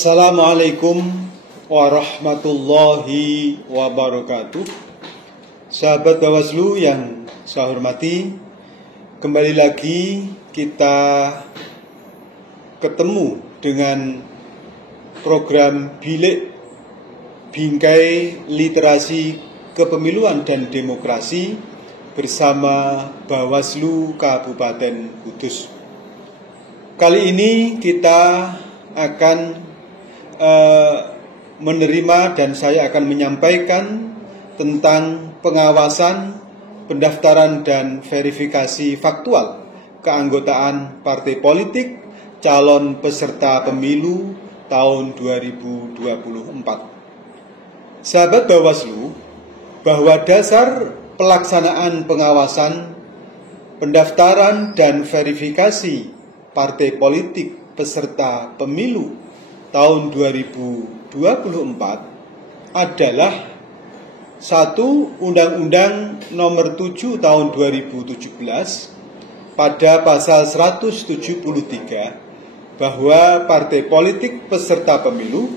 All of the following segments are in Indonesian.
Assalamualaikum warahmatullahi wabarakatuh. Sahabat Bawaslu yang saya hormati, kembali lagi kita ketemu dengan program Bilik Bingkai Literasi Kepemiluan dan Demokrasi bersama Bawaslu Kabupaten Kudus. Kali ini kita akan menerima dan saya akan menyampaikan tentang pengawasan, pendaftaran dan verifikasi faktual keanggotaan partai politik calon peserta pemilu tahun 2024. Sahabat Bawaslu, bahwa dasar pelaksanaan pengawasan, pendaftaran dan verifikasi partai politik peserta pemilu tahun 2024 adalah 1. Undang-Undang Nomor 7 Tahun 2017 pada pasal 173 bahwa partai politik peserta pemilu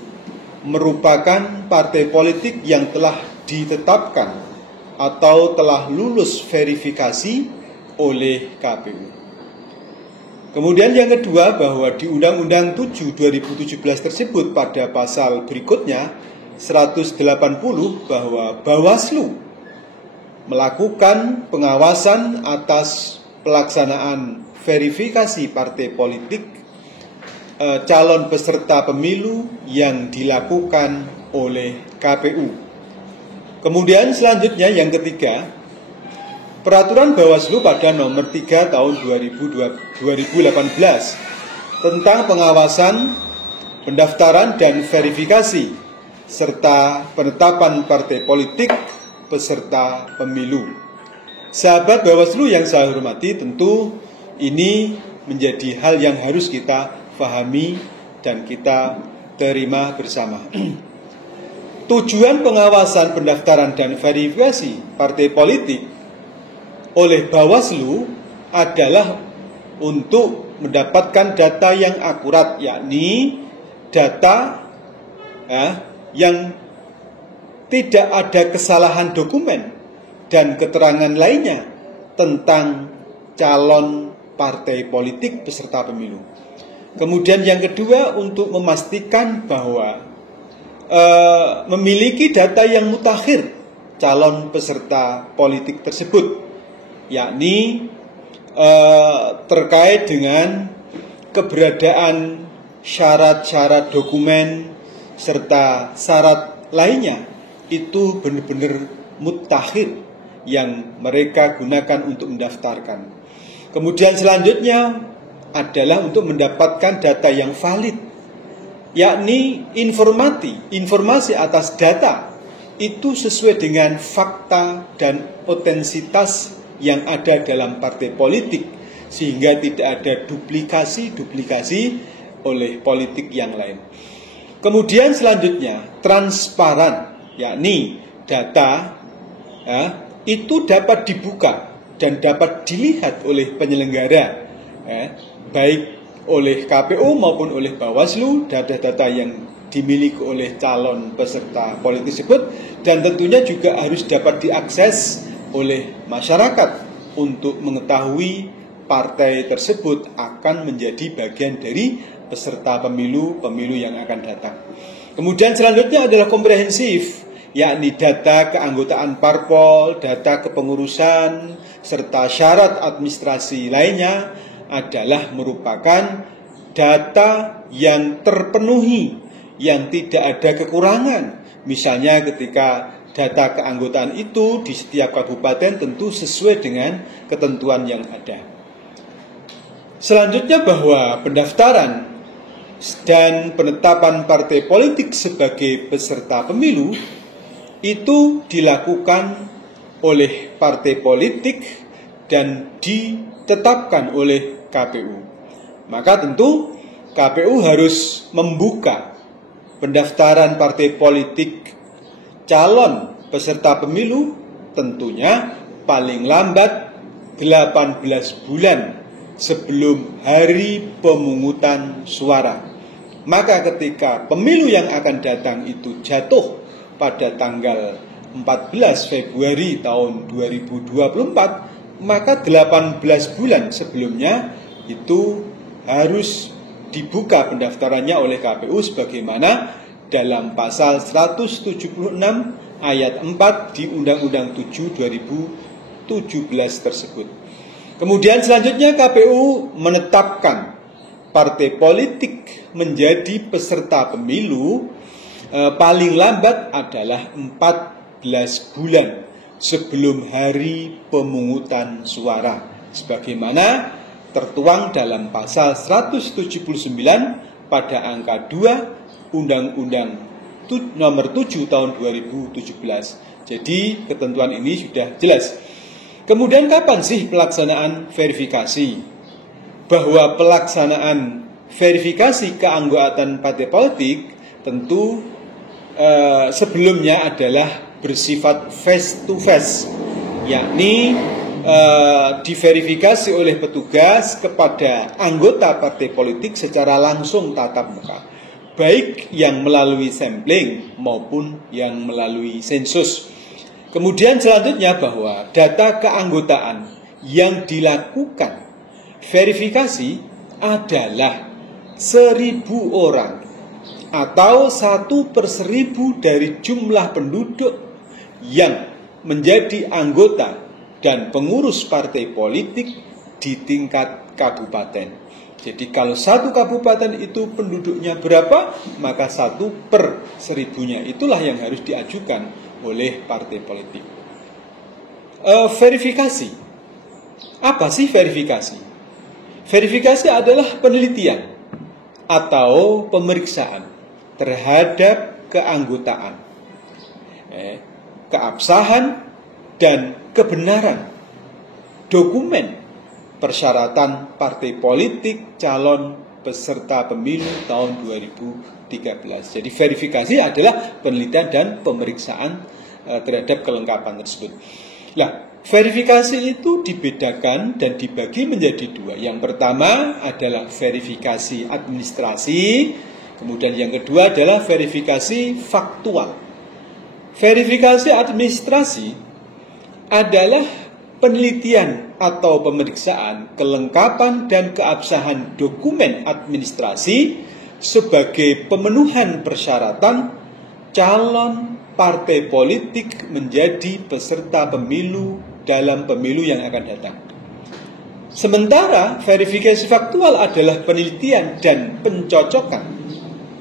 merupakan partai politik yang telah ditetapkan atau telah lulus verifikasi oleh KPU. Kemudian yang kedua, bahwa di Undang-Undang 7 2017 tersebut pada pasal berikutnya 180 bahwa Bawaslu melakukan pengawasan atas pelaksanaan verifikasi partai politik calon peserta pemilu yang dilakukan oleh KPU. Kemudian selanjutnya yang ketiga, Peraturan Bawaslu pada nomor 3 tahun 2018 tentang pengawasan, pendaftaran dan verifikasi serta penetapan partai politik peserta pemilu. Sahabat Bawaslu yang saya hormati, tentu ini menjadi hal yang harus kita pahami dan kita terima bersama. Tujuan pengawasan, pendaftaran dan verifikasi partai politik oleh Bawaslu adalah untuk mendapatkan data yang akurat, yakni data yang tidak ada kesalahan dokumen dan keterangan lainnya tentang calon partai politik peserta pemilu. Kemudian yang kedua, untuk memastikan bahwa memiliki data yang mutakhir calon peserta politik tersebut, yakni terkait dengan keberadaan syarat-syarat dokumen serta syarat lainnya itu benar-benar mutakhir yang mereka gunakan untuk mendaftarkan. Kemudian selanjutnya adalah untuk mendapatkan data yang valid, yakni informasi atas data itu sesuai dengan fakta dan otensitas yang ada dalam partai politik, sehingga tidak ada duplikasi oleh politik yang lain. Kemudian selanjutnya transparan, yakni data itu dapat dibuka dan dapat dilihat oleh penyelenggara, baik oleh KPU maupun oleh Bawaslu, data-data yang dimiliki oleh calon peserta politik tersebut, dan tentunya juga harus dapat diakses oleh masyarakat untuk mengetahui partai tersebut akan menjadi bagian dari peserta pemilu yang akan datang. Kemudian selanjutnya adalah komprehensif, yakni data keanggotaan parpol, data kepengurusan, serta syarat administrasi lainnya adalah merupakan data yang terpenuhi, yang tidak ada kekurangan. Misalnya ketika data keanggotaan itu di setiap kabupaten tentu sesuai dengan ketentuan yang ada. Selanjutnya bahwa pendaftaran dan penetapan partai politik sebagai peserta pemilu itu dilakukan oleh partai politik dan ditetapkan oleh KPU. Maka tentu KPU harus membuka pendaftaran partai politik calon peserta pemilu tentunya paling lambat 18 bulan sebelum hari pemungutan suara. Maka ketika pemilu yang akan datang itu jatuh pada tanggal 14 Februari tahun 2024, maka 18 bulan sebelumnya itu harus dibuka pendaftarannya oleh KPU sebagaimana dalam pasal 176 ayat 4 di Undang-Undang 7 2017 tersebut. Kemudian selanjutnya KPU menetapkan partai politik menjadi peserta pemilu paling lambat adalah 14 bulan sebelum hari pemungutan suara, sebagaimana tertuang dalam pasal 179 pada angka 2 Undang-Undang nomor 7 tahun 2017. Jadi ketentuan ini sudah jelas. Kemudian kapan sih pelaksanaan verifikasi? Bahwa pelaksanaan verifikasi keanggotaan partai politik tentu sebelumnya adalah bersifat face to face, yakni diverifikasi oleh petugas kepada anggota partai politik secara langsung tatap muka, baik yang melalui sampling maupun yang melalui sensus. Kemudian selanjutnya bahwa data keanggotaan yang dilakukan verifikasi adalah 1.000 orang atau 1/1000 dari jumlah penduduk yang menjadi anggota dan pengurus partai politik di tingkat kabupaten. Jadi kalau satu kabupaten itu penduduknya berapa, maka 1/1000-nya itulah yang harus diajukan oleh partai politik. Verifikasi. Apa sih verifikasi? Verifikasi adalah penelitian atau pemeriksaan terhadap keanggotaan, keabsahan dan kebenaran dokumen persyaratan partai politik calon peserta pemilu tahun 2013. Jadi verifikasi adalah penelitian dan pemeriksaan terhadap kelengkapan tersebut. Nah, verifikasi itu dibedakan dan dibagi menjadi dua. Yang pertama adalah verifikasi administrasi, kemudian yang kedua adalah verifikasi faktual. Verifikasi administrasi adalah penelitian atau pemeriksaan kelengkapan dan keabsahan dokumen administrasi sebagai pemenuhan persyaratan calon partai politik menjadi peserta pemilu dalam pemilu yang akan datang. Sementara verifikasi faktual adalah penelitian dan pencocokan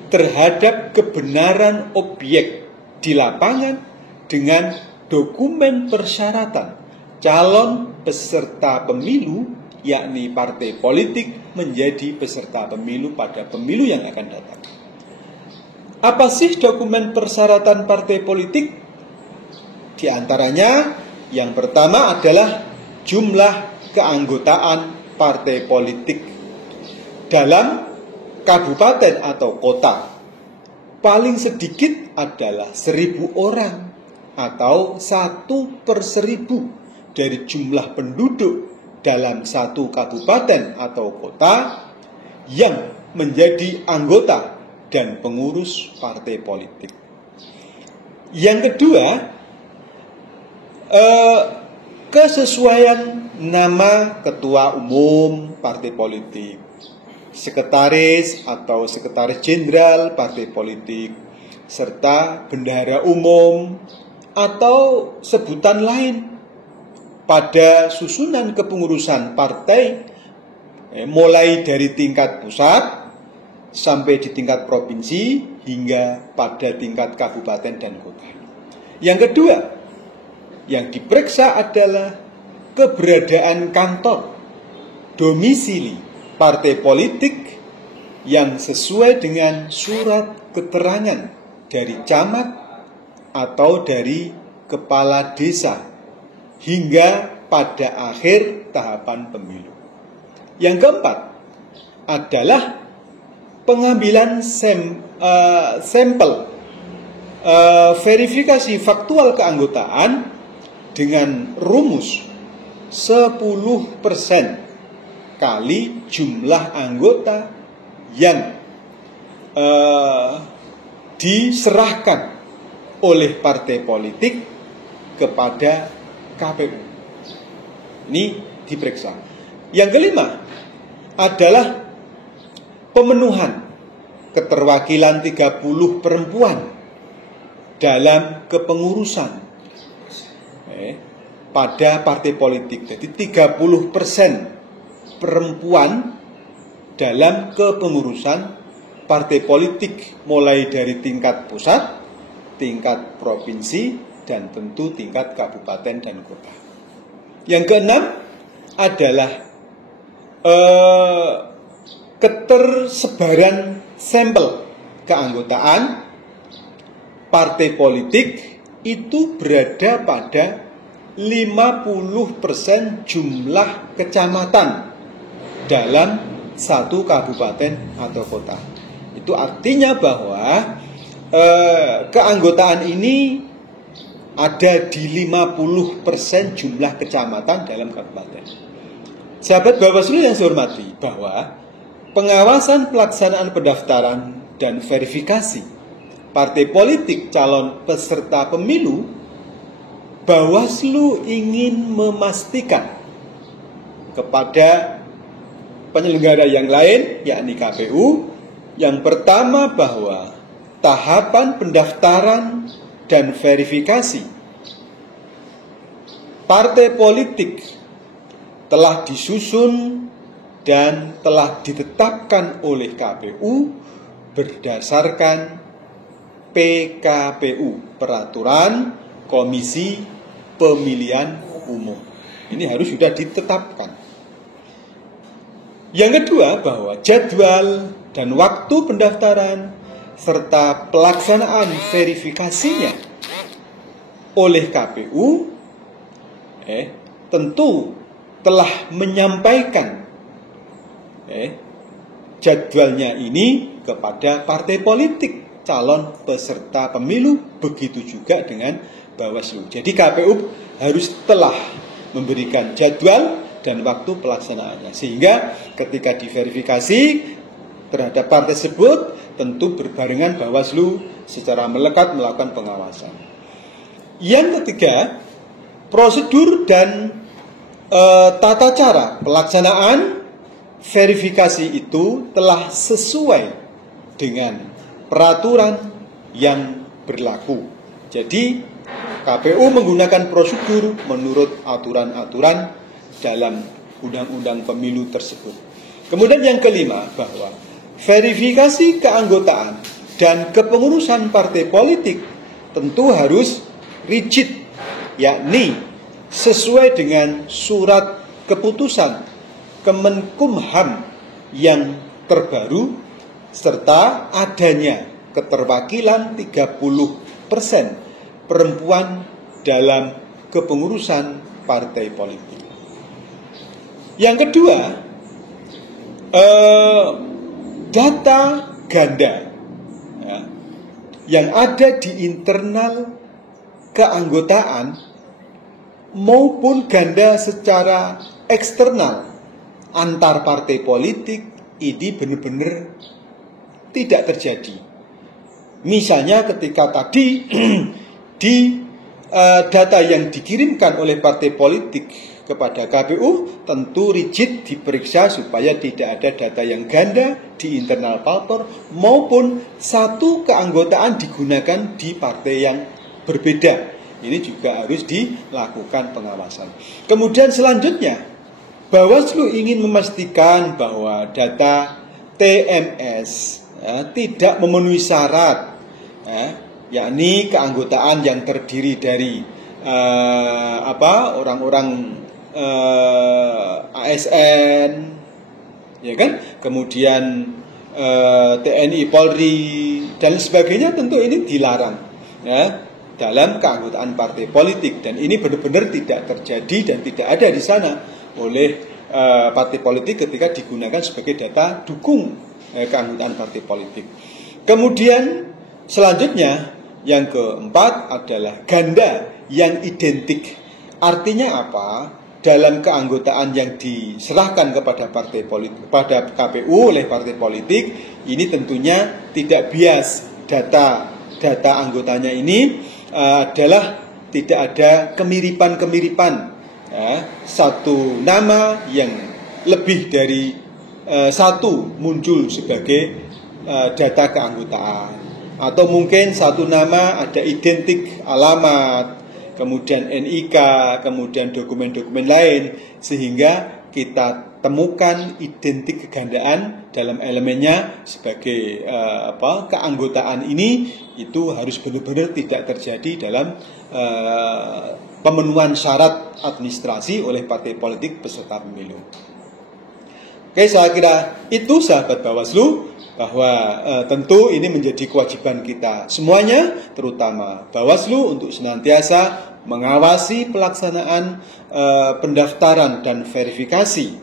terhadap kebenaran objek di lapangan dengan dokumen persyaratan calon peserta pemilu, yakni partai politik menjadi peserta pemilu pada pemilu yang akan datang. Apa sih dokumen persyaratan partai politik? Di antaranya yang pertama adalah jumlah keanggotaan partai politik dalam kabupaten atau kota. Paling sedikit adalah 1.000 orang atau 1/1000 dari jumlah penduduk dalam satu kabupaten atau kota yang menjadi anggota dan pengurus partai politik. Yang kedua, kesesuaian nama ketua umum partai politik, sekretaris atau sekretaris jenderal partai politik, serta bendahara umum atau sebutan lain pada susunan kepengurusan partai, mulai dari tingkat pusat sampai di tingkat provinsi hingga pada tingkat kabupaten dan kota. Yang kedua, yang diperiksa adalah keberadaan kantor, domisili partai politik yang sesuai dengan surat keterangan dari camat atau dari kepala desa hingga pada akhir tahapan pemilu. Yang keempat adalah pengambilan sampel verifikasi faktual keanggotaan dengan rumus 10% kali jumlah anggota yang diserahkan oleh partai politik kepada KPU. Ini diperiksa. Yang kelima adalah pemenuhan keterwakilan 30 perempuan dalam kepengurusan pada partai politik. Jadi 30% perempuan dalam kepengurusan partai politik, mulai dari tingkat pusat, tingkat provinsi, dan tentu tingkat kabupaten dan kota. Yang keenam adalah ketersebaran sampel keanggotaan partai politik itu berada pada 50% jumlah kecamatan dalam satu kabupaten atau kota. Itu artinya bahwa keanggotaan ini ada di 50% jumlah kecamatan dalam kabupaten. Sahabat Bawaslu yang saya hormati, bahwa pengawasan pelaksanaan pendaftaran dan verifikasi partai politik calon peserta pemilu, Bawaslu ingin memastikan kepada penyelenggara yang lain, yakni KPU, yang pertama bahwa tahapan pendaftaran dan verifikasi partai politik telah disusun dan telah ditetapkan oleh KPU berdasarkan PKPU, Peraturan Komisi Pemilihan Umum. Ini harus sudah ditetapkan. Yang kedua, bahwa jadwal dan waktu pendaftaran serta pelaksanaan verifikasinya oleh KPU tentu telah menyampaikan jadwalnya ini kepada partai politik calon peserta pemilu, begitu juga dengan Bawaslu. Jadi KPU harus telah memberikan jadwal dan waktu pelaksanaannya, sehingga ketika diverifikasi terhadap partai tersebut tentu berbarengan Bawaslu secara melekat melakukan pengawasan. Yang ketiga, prosedur dan tata cara pelaksanaan verifikasi itu telah sesuai dengan peraturan yang berlaku. Jadi KPU menggunakan prosedur menurut aturan-aturan dalam undang-undang pemilu tersebut. Kemudian yang kelima, bahwa verifikasi keanggotaan dan kepengurusan partai politik tentu harus rigid, yakni sesuai dengan surat keputusan Kemenkumham yang terbaru, serta adanya keterwakilan 30% perempuan dalam kepengurusan partai politik. Yang kedua, data ganda yang ada di internal keanggotaan maupun ganda secara eksternal antar partai politik ini benar-benar tidak terjadi. Misalnya ketika tadi di data yang dikirimkan oleh partai politik kepada KPU tentu rigid diperiksa supaya tidak ada data yang ganda di internal parpol maupun satu keanggotaan digunakan di partai yang berbeda. Ini juga harus dilakukan pengawasan. Kemudian selanjutnya, Bawaslu ingin memastikan bahwa data TMS tidak memenuhi syarat, yakni keanggotaan yang terdiri dari orang-orang ASN, ya kan? Kemudian TNI, Polri dan sebagainya, tentu ini dilarang dalam keanggotaan partai politik, dan ini benar-benar tidak terjadi dan tidak ada di sana oleh partai politik ketika digunakan sebagai data dukung keanggotaan partai politik. Kemudian selanjutnya yang keempat adalah ganda yang identik. Artinya apa? dalam keanggotaan yang diserahkan kepada partai politik, pada KPU oleh partai politik, ini tentunya tidak bias. Data anggotanya ini adalah tidak ada kemiripan-kemiripan. Ya, satu nama yang lebih dari satu muncul sebagai data keanggotaan, atau mungkin satu nama ada identik alamat, kemudian NIK, kemudian dokumen-dokumen lain, sehingga kita temukan identik kegandaan dalam elemennya sebagai keanggotaan ini itu harus benar-benar tidak terjadi dalam pemenuhan syarat administrasi oleh partai politik peserta pemilu. Oke, saya kira itu sahabat Bawaslu, bahwa tentu ini menjadi kewajiban kita semuanya, terutama Bawaslu, untuk senantiasa mengawasi pelaksanaan pendaftaran dan verifikasi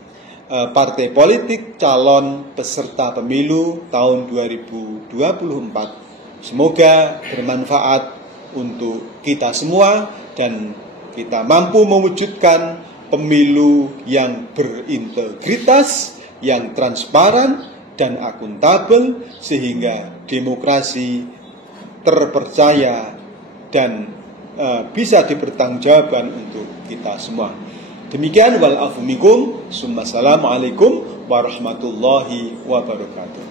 partai politik calon peserta pemilu tahun 2024. Semoga bermanfaat untuk kita semua dan kita mampu mewujudkan pemilu yang berintegritas, yang transparan dan akuntabel, sehingga demokrasi terpercaya dan bisa dipertanggungjawabkan untuk kita semua. Demikian, wal afu minkum, summa assalamualaikum warahmatullahi wabarakatuh.